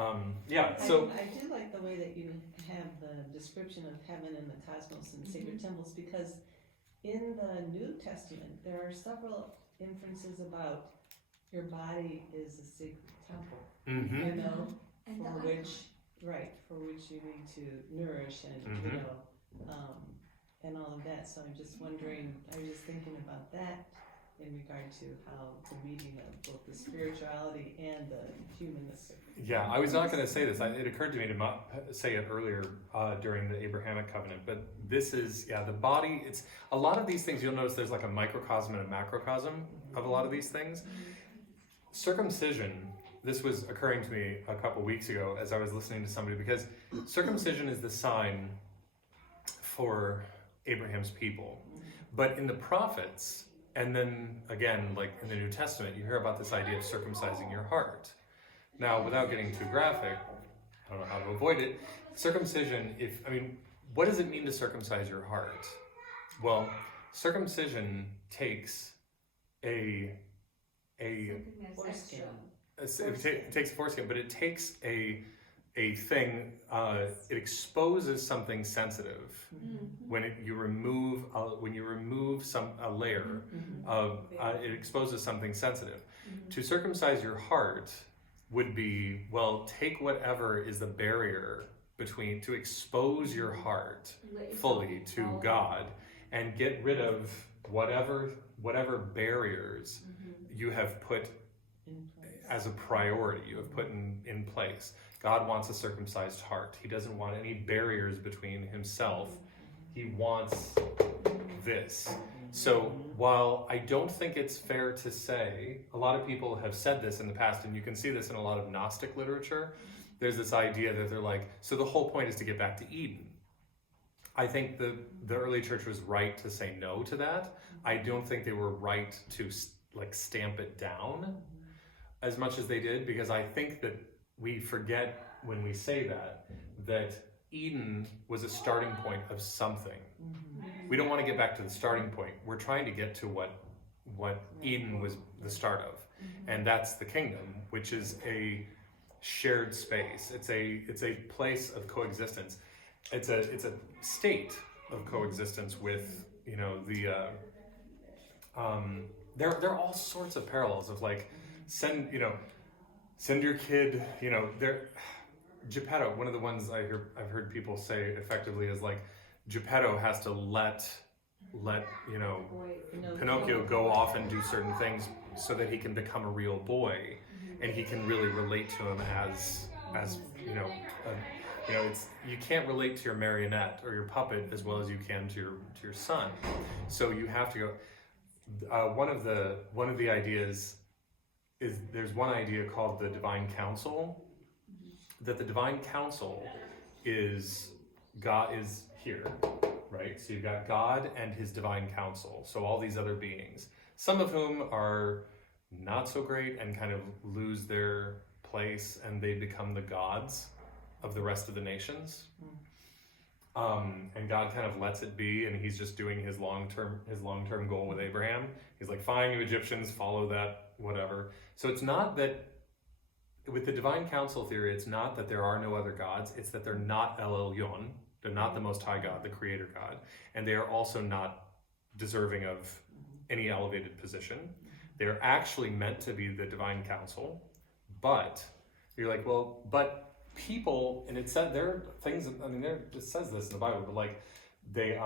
yeah, so. I do like the way that you have the description of heaven and the cosmos and sacred temples, because in the New Testament, there are several inferences about your body is a sacred temple, Mhm. you know, And for the which you need to nourish and, Mhm. and all of that. So I'm just wondering, I was just thinking about that in regard to how the meeting of both the spirituality and the humanistic. Yeah, I was not going to say this. It occurred to me to say it earlier during the Abrahamic covenant, but this is, the body, it's a lot of these things. You'll notice there's like a microcosm and a macrocosm of a lot of these things. Circumcision, this was occurring to me a couple weeks ago as I was listening to somebody, because circumcision is the sign for Abraham's people. But in the prophets, and then again, like in the New Testament, you hear about this idea of circumcising your heart. Now, without getting too graphic, I don't know how to avoid it. Circumcision, what does it mean to circumcise your heart? Well, circumcision takes something that's Foreskin. extra. it takes a foreskin, but it takes a thing. It exposes something sensitive Mhm. when you remove a layer of it exposes something sensitive. Mhm. To circumcise your heart would be, well, take whatever is the barrier to expose your heart Let fully yourself to fall. God and get rid of whatever barriers you have put In place. as a priority, you have put in place. God wants a circumcised heart. He doesn't want any barriers between himself. He wants this. So while I don't think it's fair to say, a lot of people have said this in the past, and you can see this in a lot of Gnostic literature, there's this idea that they're like, so the whole point is to get back to Eden. I think the early church was right to say no to that. I don't think they were right to stamp it down as much as they did, because I think that we forget when we say that Eden was a starting point of something. We don't want to get back to the starting point. We're trying to get to what Eden was the start of, and that's the kingdom, which is a shared space. It's a place of coexistence. It's a state of coexistence with there are all sorts of parallels of send your kid, Geppetto, one of the ones I've heard people say effectively is Geppetto has to let Boy, Pinocchio go off and do certain things so that he can become a real boy, and he can really relate to him as it's, you can't relate to your marionette or your puppet as well as you can to your son. So you have to go. One of the ideas is, there's one idea called the Divine Council, that the Divine Council is God is here, right? So you've got God and his Divine Council, so all these other beings, some of whom are not so great and kind of lose their place and they become the gods of the rest of the nations. And God kind of lets it be, and he's just doing his long-term goal with Abraham. He's like, fine, you Egyptians, follow that, whatever. So it's not that, with the Divine Council theory, it's not that there are no other gods, it's that they're not El Elyon, they're not the Most High God, the Creator God, and they are also not deserving of any elevated position. They're actually meant to be the Divine Council, but you're like, well, but people, and it said there are things, it says this in the Bible, but they,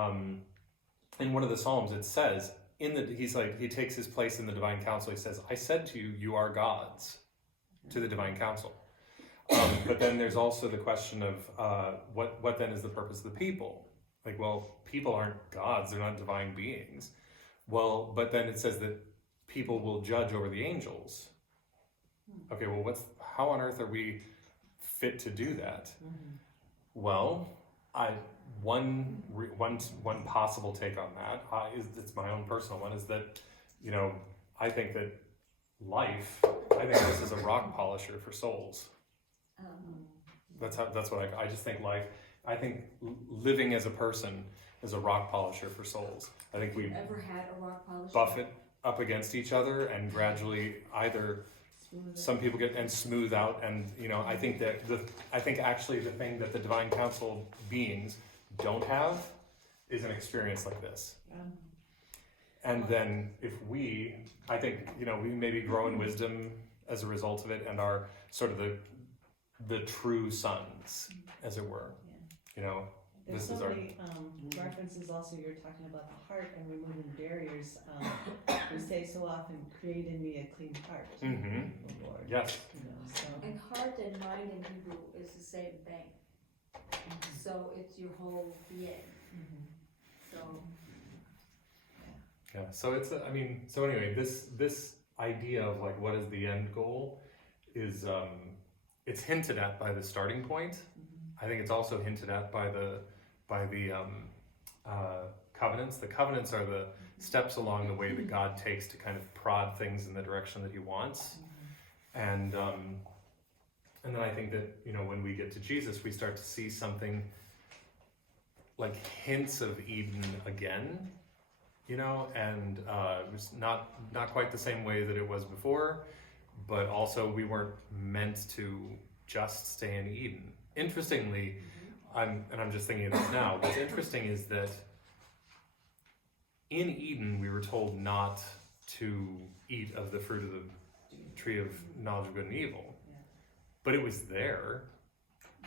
in one of the Psalms, it says, he takes his place in the Divine Council, he says, I said to you, you are gods, to the Divine Council. But then there's also the question of what then is the purpose of the people? Like, well, people aren't gods, they're not divine beings. Well, but then it says that people will judge over the angels. Okay, well, how on earth are we fit to do that? Well, one possible take on that it's my own personal one, is that, you know, I think that this is a rock polisher for souls. That's what I just think life. I think living as a person is a rock polisher for souls. I think we Ever had a rock polisher? buff it up against each other and gradually either some people get and smooth out, and you know, I think that actually the thing that the divine council beings don't have is an experience like this. And then I think, you know, we maybe grow in wisdom as a result of it and are sort of the true sons, as it were. You know, There's this is so our many references also, you're talking about the heart and removing barriers. We say so often, create in me a clean heart, Mhm. the Lord. yes. You know, so, And heart and mind in Hebrew is the same thing. So it's your whole being. So Yeah, so so anyway, this idea of like what is the end goal is it's hinted at by the starting point. I think it's also hinted at by the covenants. The covenants are the steps along the way that God takes to kind of prod things in the direction that He wants, and then I think that, you know, when we get to Jesus, we start to see something like hints of Eden again. You know, and it's not quite the same way that it was before, but also we weren't meant to just stay in Eden. Interestingly, I'm just thinking of this now. What's interesting is that in Eden we were told not to eat of the fruit of the tree of knowledge of good and evil, but it was there.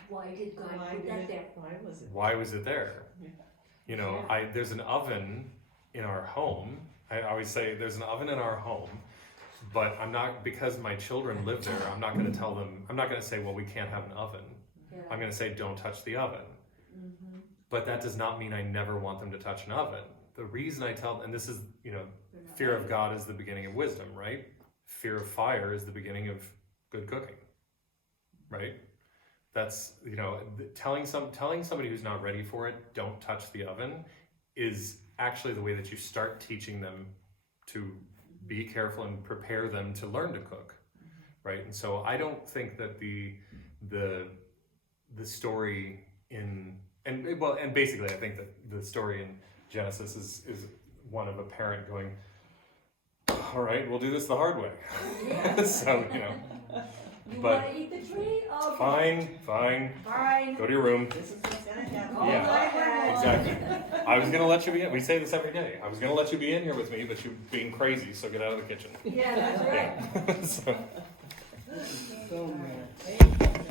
why did God why put did that it- there? Why was it? Why was it there? Yeah. You know, there's an oven in our home. I always say there's an oven in our home, but I'm not, because my children live there, I'm not going to tell them, I'm not going to say, well, we can't have an oven. Yeah. I'm going to say, don't touch the oven. But that does not mean I never want them to touch an oven. The reason I tell, and this is, you know, They're not fear of ready. God is the beginning of wisdom, right? Fear of fire is the beginning of good cooking, right? That's, you know, telling somebody who's not ready for it, don't touch the oven, is actually the way that you start teaching them to be careful and prepare them to learn to cook, right? And so I don't think that the story and basically I think that the story in Genesis is one of a parent going, all right, we'll do this the hard way. So, you know, You but- want to eat the tree? Okay. fine, go to your room. This is what's gonna happen. Oh, Yeah, my God. exactly. I was gonna let you be in. We say this every day. I was gonna let you be in here with me, but you're being crazy, so get out of the kitchen. Yeah, that's right. So, So mad. Thank you.